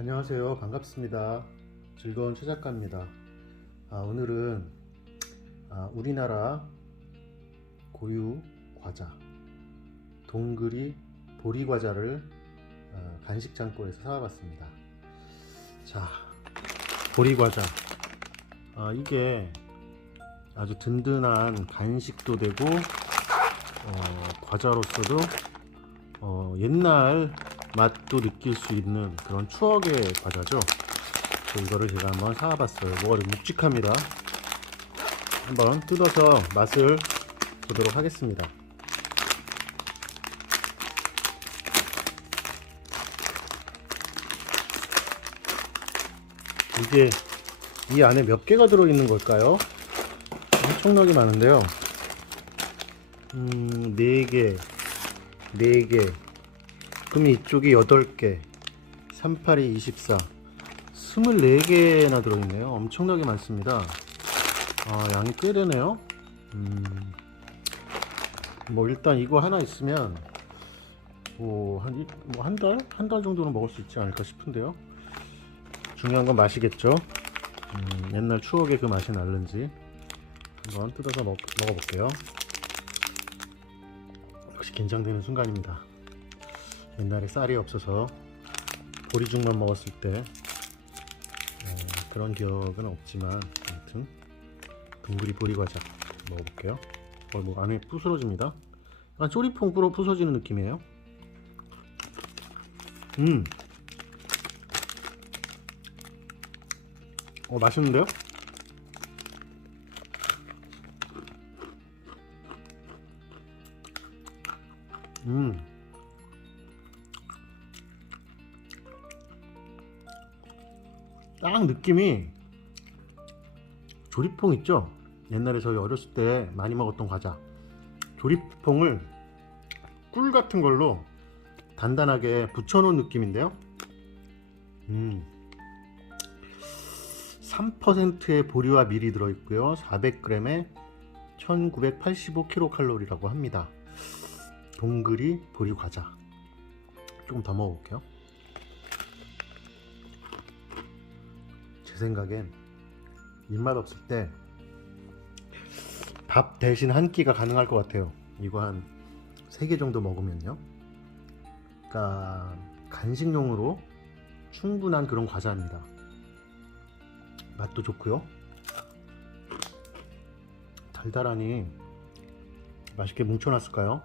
안녕하세요. 반갑습니다. 즐거운 최작가입니다. 아, 오늘은 아, 우리나라 고유 과자 동그리 보리 과자를 어, 간식 창고에서 사와봤습니다. 자, 보리 과자. 아, 이게 아주 든든한 간식도 되고 어, 과자로서도 어, 옛날 맛도 느낄 수 있는 그런 추억의 과자죠. 이거를 제가 한번 사와봤어요. 뭐가 이렇게 묵직합니다. 한번 뜯어서 맛을 보도록 하겠습니다. 이게 이 안에 몇 개가 들어있는 걸까요? 엄청나게 많은데요. 음, 4개, 4개, 그럼 이쪽이 8개, 38이 24, 24개나 들어있네요. 엄청나게 많습니다. 아, 양이 꽤 되네요. 음, 뭐 일단 이거 하나 있으면 뭐 한, 뭐 한 달? 한 달 정도는 먹을 수 있지 않을까 싶은데요. 중요한 건 맛이겠죠. 음, 옛날 추억의 그 맛이 날는지 한번 뜯어서 먹, 먹어볼게요. 역시 긴장되는 순간입니다. 옛날에 쌀이 없어서 보리죽만 먹었을 때 어, 그런 기억은 없지만 아무튼 동그리 보리 과자 먹어볼게요. 어, 뭐 안에 부스러집니다. 약간 쪼리퐁 불어 부서지는 느낌이에요. 음, 어 맛있는데요? 음. 딱 느낌이 조리퐁 있죠? 옛날에 저희 어렸을 때 많이 먹었던 과자. 조리퐁을 꿀 같은 걸로 단단하게 붙여놓은 느낌인데요. 음. 3%의 보리와 밀이 들어있고요. 400g에 1985kcal라고 합니다. 동그리 보리 과자. 조금 더 먹어볼게요. 생각엔 입맛 없을 때 밥 대신 한 끼가 가능할 것 같아요. 이거 한 3개 정도 먹으면요. 그러니까 간식용으로 충분한 그런 과자입니다. 맛도 좋고요. 달달하니 맛있게 뭉쳐놨을까요?